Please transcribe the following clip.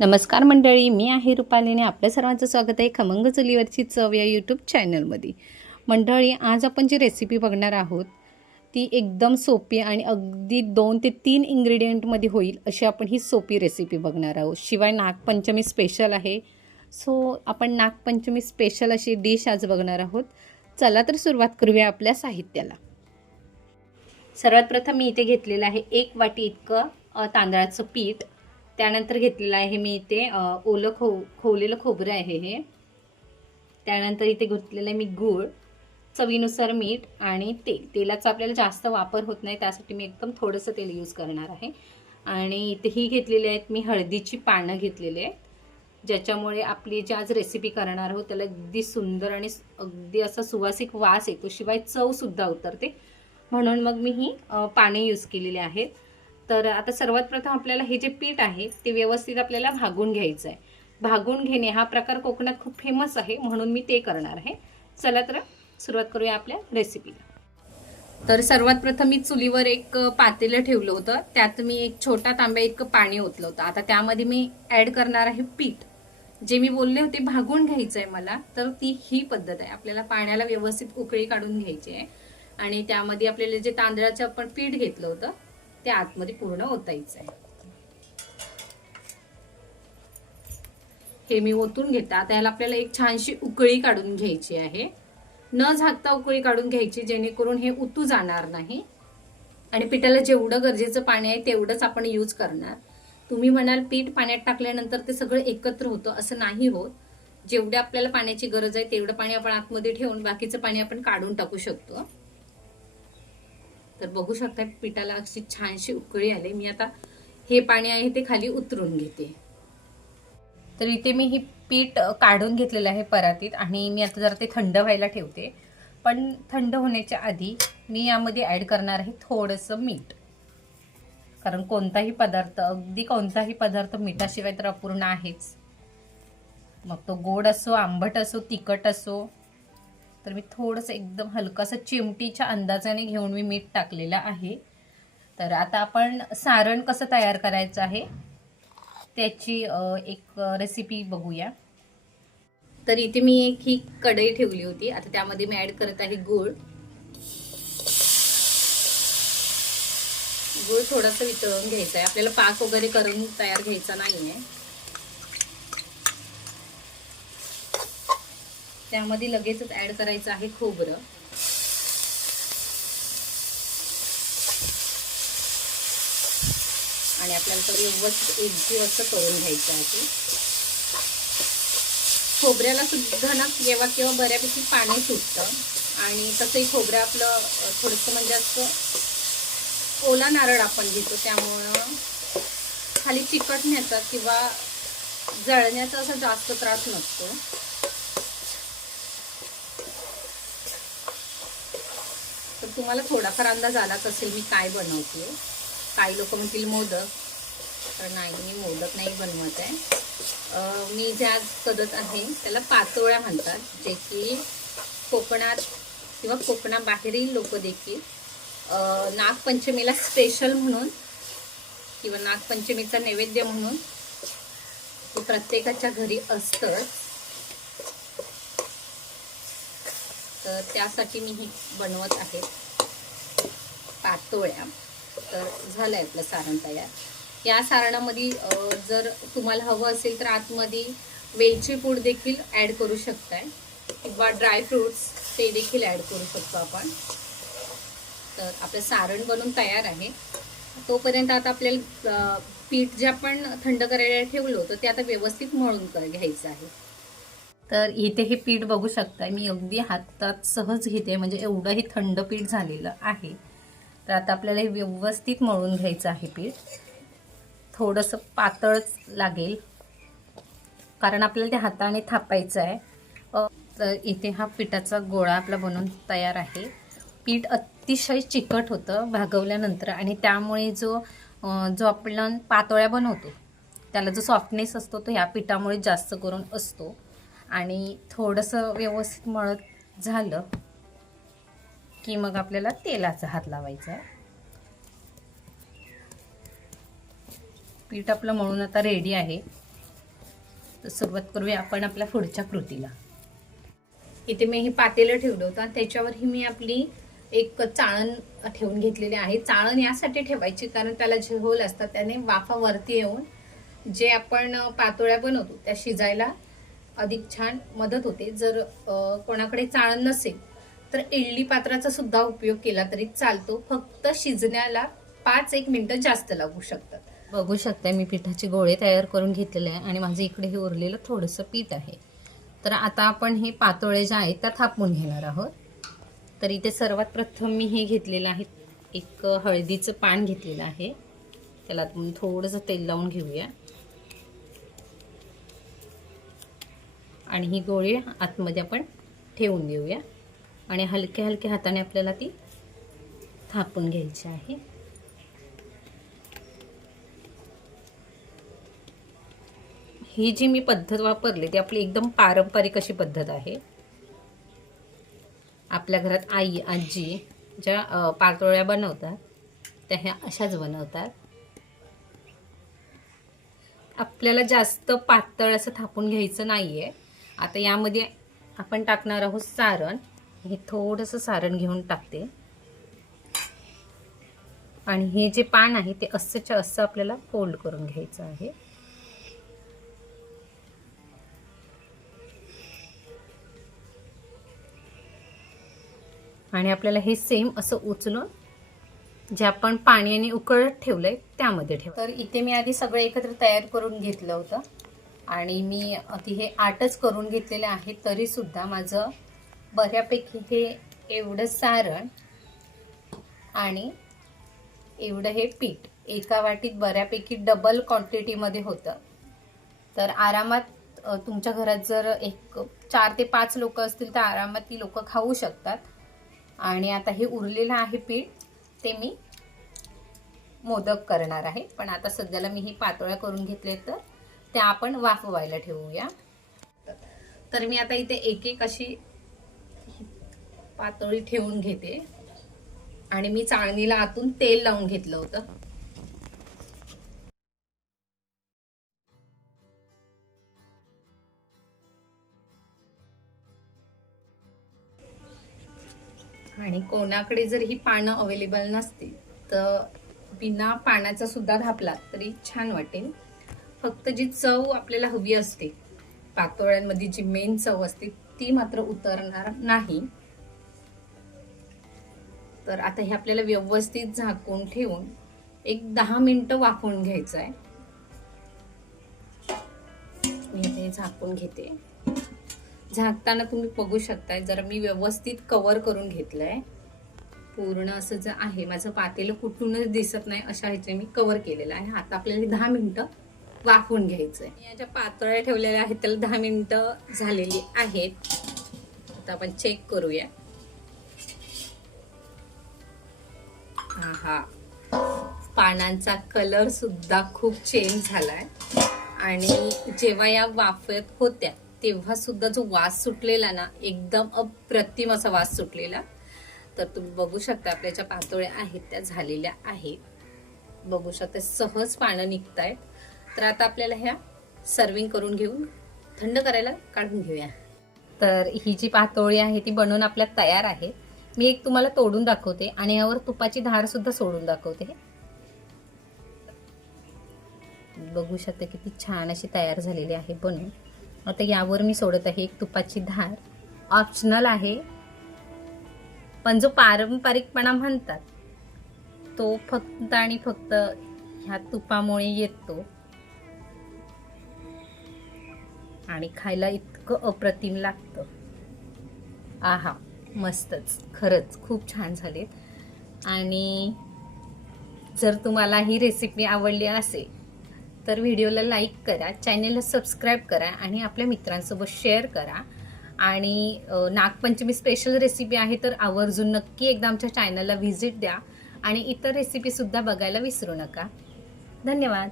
नमस्कार मंडळी मी आहे रुपालीने आपल्या सर्वांचं स्वागत आहे खमंग चुलीवरची चव या यूट्यूब चॅनलमध्ये मंडळी आज आपण जी रेसिपी बघणार आहोत ती एकदम सोपी आणि अगदी दोन ते तीन इन्ग्रेडियंटमध्ये होईल अशी आपण ही सोपी रेसिपी बघणार आहोत. शिवाय नागपंचमी स्पेशल आहे. सो आपण नागपंचमी स्पेशल अशी डिश आज बघणार आहोत. चला तर सुरुवात करूया आपल्या साहित्याला. सर्वात प्रथम मी इथे घेतलेलं आहे एक वाटी इतकं तांदळाचं पीठ. त्यानंतर घेतलेलं आहे मी इथे ओलं खो खोवलेलं खोबरं आहे हे. त्यानंतर इथे घेतलेलं आहे मी गूळ चवीनुसार मीठ आणि तेल. तेलाचा आपल्याला जास्त वापर होत नाही त्यासाठी मी एकदम थोडंसं तेल यूज करणार आहे. आणि इथे ही घेतलेली आहेत मी हळदीची पानं घेतलेली आहेत ज्याच्यामुळे आपली जी आज रेसिपी करणार आहोत त्याला अगदी सुंदर आणि अगदी असा सुवासिक वास येतो. शिवाय चवसुद्धा उतरते. म्हणून मग मी ही पाने यूज केलेली आहेत. तर आता सर्वात प्रथम आपल्याला हे जे पीठ आहे ते व्यवस्थित आपल्याला भागून घ्यायचं आहे भागून घेणे हा प्रकार कोकणात खूप फेमस आहे म्हणून मी ते करणार आहे. चला तर सुरुवात करूया आपल्या रेसिपीला तर सर्वात प्रथम मी चुलीवर एक पातेलं ठेवलं होतं. त्यात मी एक छोटा तांब्या इतकं पाणी ओतलं होतं. आता त्यामध्ये मी ॲड करणार आहे पीठ. जे मी बोलले होते भागून घ्यायचं आहे मला तर ती ही पद्धत आहे. आपल्याला पाण्याला व्यवस्थित उकळी काढून घ्यायची आहे. आणि त्यामध्ये आपल्याला जे तांदळाचं आपण पीठ घेतलं होतं ते आतमध्ये पूर्ण ओतायचं आहे हे मी ओतून घेता. आता याला आपल्याला एक छानशी उकळी काढून घ्यायची आहे. न झाकता उकळी काढून घ्यायची जेणेकरून हे उतू जाणार नाही. आणि पिठाला जेवढं गरजेचं पाणी आहे तेवढंच आपण यूज करणार. तुम्ही म्हणाल पीठ पाण्यात टाकल्यानंतर ते सगळं एकत्र होतं असं नाही होत. जेवढे आपल्याला पाण्याची गरज आहे तेवढं पाणी आपण आतमध्ये ठेवून बाकीचं पाणी आपण काढून टाकू शकतो. तर बघू शकता पिठाला अशी छानशी उकळी आली. मी आता हे पाणी आहे ते खाली उतरून घेते. तर इथे मी ही पीठ काढून घेतलेलं आहे परातीत आणि मी आता जरा ते थंड व्हायला ठेवते. पण थंड होण्याच्या आधी मी यामध्ये ॲड करणार आहे थोडंसं मीठ. कारण कोणताही पदार्थ अगदी कोणताही पदार्थ मिठाशिवाय तर अपूर्ण आहेच. मग तो गोड असो आंबट असो तिखट असो तर मी थोडंसं एकदम हलकासं चिमटीच्या अंदाजाने घेऊन मी मीठ टाकलेलं आहे. तर आता आपण सारण कसं तयार करायचं आहे त्याची एक रेसिपी बघूया. तर इथे मी एक ही कढई ठेवली होती. आता त्यामध्ये मी ॲड करत आहे गूळ. गूळ थोडासा वितळून घ्यायचा आहे आपल्याला पाक वगैरे करून तयार घ्यायचा नाही आहे त्यामध्ये लगेचच ऍड करायचं आहे खोबरं. आणि आपल्याला तर व्यवस्थित एकजीव असं करून घ्यायचं आहे. खोबऱ्याला सुद्धा ना केव्हा केव्हा बऱ्यापैकी पाणी सुटतं. आणि तसंही खोबरं आपलं थोडंसं म्हणजे असं ओला नारळ आपण घेतो त्यामुळं खाली चिकटण्याचा किंवा जळण्याचा असा जास्त त्रास नसतो. तुम्हाला थोडाफार अंदाज आलाच असेल मी काय बनवते. काही लोक म्हणतील मोदक. तर नाही मी मोदक नाही बनवत आहे. मी जे आज करत आहे त्याला पातोळ्या म्हणतात जे की कोकणात किंवा कोकणाबाहेरील लोक देखील नागपंचमीला स्पेशल म्हणून किंवा नागपंचमीचा नैवेद्य म्हणून ते प्रत्येकाच्या घरी असतंच तर त्यासाठी मी ही बनवत आहे. पातोळ्या तर झालं आहे आपलं सारण तयार. या सारणामध्ये जर तुम्हाला हवं असेल तर आतमध्ये वेलची पूड देखील ॲड करू शकताय. किंवा ड्रायफ्रुट्स ते देखील ॲड करू शकतो आपण. तर आपलं सारण बनून तयार आहे. तोपर्यंत आता आपल्याला पीठ जे आपण थंड करायला ठेवलं होतं ते आता व्यवस्थित मळून घ्यायचं आहे. तर इथे हे पीठ बघू शकताय. मी अगदी हातात सहज घेते. म्हणजे एवढं हे थंड पीठ झालेलं आहे. तर आता आपल्याला हे व्यवस्थित मळून घ्यायचं आहे पीठ. थोडंसं पातळच लागेल कारण आपल्याला ते हाताने थापायचं आहे. तर इथे हा पिठाचा गोळा आपला बनवून तयार आहे. पीठ अतिशय चिकट होतं भागवल्यानंतर आणि त्यामुळे जो जो आपण पातोळ्या बनवतो त्याला जो सॉफ्टनेस असतो तो ह्या पिठामुळे जास्त करून असतो. आणि थोडंसं व्यवस्थित मळत झालं की मग आपल्याला तेलाचा हात लावायचा आहे. पीठ आपलं म्हणून आता रेडी आहे. तर सुरुवात करूया आपण आपल्या पुढच्या कृतीला. इथे मी हे पातेलं ठेवलं होतं. आणि त्याच्यावरही मी आपली एक चाळण ठेवून घेतलेली आहे. चाळण यासाठी ठेवायची कारण त्याला जे होल असतात त्याने वाफा वरती येऊन जे आपण पातोळ्या बनवतो त्या शिजायला अधिक छान मदत होते. जर कोणाकडे चाळण नसेल तर इडली पात्राचा सुद्धा उपयोग केला तरी चालतो. फक्त शिजण्याला पाच एक मिनिटं जास्त लागू शकतात. बघू शकता मी पिठाचे गोळे तयार करून घेतलेले आहे आणि माझं इकडे हे उरलेलं थोडंसं पीठ आहे. तर आता आपण हे पातोळे ज्या आहेत त्या थापून घेणार आहोत. तर इथे सर्वात प्रथम मी हे घेतलेलं आहे. एक हळदीचं पान घेतलेलं आहे. त्याला आपण थोडंसं तेल लावून घेऊया. आणि ही गोळी आतमध्ये आपण ठेवून देऊया. आणि हलक्या हलक्या हाताने आपल्याला ती थापून घ्यायची आहे. ही जी मी पद्धत वापरली ती आपली एकदम पारंपरिक अशी पद्धत आहे. आपल्या घरात आई आजी ज्या पातोळ्या बनवतात त्या ह्या अशाच बनवतात. आपल्याला जास्त पातळ असं थापून घ्यायचं नाही आहे आता यामध्ये आपण टाकणार आहोत सारण. हे थोडंसं सारण घेऊन टाकते. आणि हे जे पान आहे ते असंच्या असं आपल्याला फोल्ड करून घ्यायचं आहे. आणि आपल्याला हे सेम असं उचलून जे आपण पाण्याने उकळत ठेवलंय त्यामध्ये ठेव. तर इथे मी आधी सगळं एकत्र तयार करून घेतलं होतं. आणि मी अति हे आटच करून घेतलेले आहे तरी सुद्धा माझं बऱ्यापैकी हे एवढं सारण आणि एवढं हे पीठ एका वाटीत बऱ्यापैकी डबल क्वांटिटीमध्ये होतं. तर आरामात तुमच्या घरात जर एक चार ते पाच लोक असतील तर आरामात ती लोक खाऊ शकतात. आणि आता हे उरलेलं आहे पीठ ते मी मोदक करणार आहे. पण आता सध्याला मी ही पातोळ्या करून घेतले तर त्या आपण वाफवायला ठेवूया. तर मी आता इथे एक एक अशी पातोळी ठेवून घेते. आणि मी चाळणीला आतून तेल लावून घेतलं होतं. आणि कोणाकडे जर ही पानं अवेलेबल नसतील तर बिना पाण्याचा सुद्धा धापला तरी छान वाटेल. फक्त जी चव आपल्याला हवी असते पातोळ्यांमध्ये जी मेन चव असते ती मात्र उतरणार नाही. तर आता हे आपल्याला व्यवस्थित झाकून ठेवून एक दहा मिनटं वाफवून घ्यायचं आहे मी आता हे झाकून घेते. झाकताना तुम्ही बघू शकताय जरा मी व्यवस्थित कवर करून घेतलंय. पूर्ण असं जे आहे माझं पातेलं कुठूनच दिसत नाही अशा ह्याचे मी कवर केलेलं आहे. आता आपल्याला दहा मिनटं वाफवून घ्यायचंय. या ज्या पातळ्या ठेवलेल्या आहेत त्याला दहा मिनटं झालेली आहेत. आता आपण चेक करूया. हा. हा पानांचा कलर सुद्धा खूप चेंज झालाय. आणि जेव्हा या वाफत होत्या तेव्हा सुद्धा जो वास सुटलेला ना एकदम अप्रतिम असा वास सुटलेला. तर तुम्ही बघू शकता आपल्या ज्या पातोळ्या आहेत त्या झालेल्या आहेत. बघू शकता सहज पानं निघतायत. तर आता आपल्याला ह्या सर्विंग करून घेऊन थंड करायला काढून घेऊया. तर ही जी पातोळी आहे ती बनवून आपल्या तयार आहे. मी एक तुम्हाला तोडून दाखवते आणि यावर तुपाची धार सुद्धा सोडून दाखवते. बघू शकता किती छान अशी तयार झालेली आहे बनवून आता यावर मी सोडत आहे एक तुपाची धार. ऑप्शनल आहे. पण जो पारंपरिकपणा म्हणतात तो फक्त आणि फक्त ह्या तुपामुळे येतो. आणि खायला इतकं अप्रतिम लागतं. आहा. मस्तच. खरंच खूप छान झालेत. आणि जर तुम्हाला ही रेसिपी आवडली असेल तर व्हिडिओला लाईक करा चॅनेलला सबस्क्राईब करा आणि आपल्या मित्रांसोबत शेअर करा. आणि नागपंचमी स्पेशल रेसिपी आहे तर आवर्जून नक्की एकदा आमच्या चॅनलला व्हिजिट द्या. आणि इतर रेसिपीसुद्धा बघायला विसरू नका. धन्यवाद.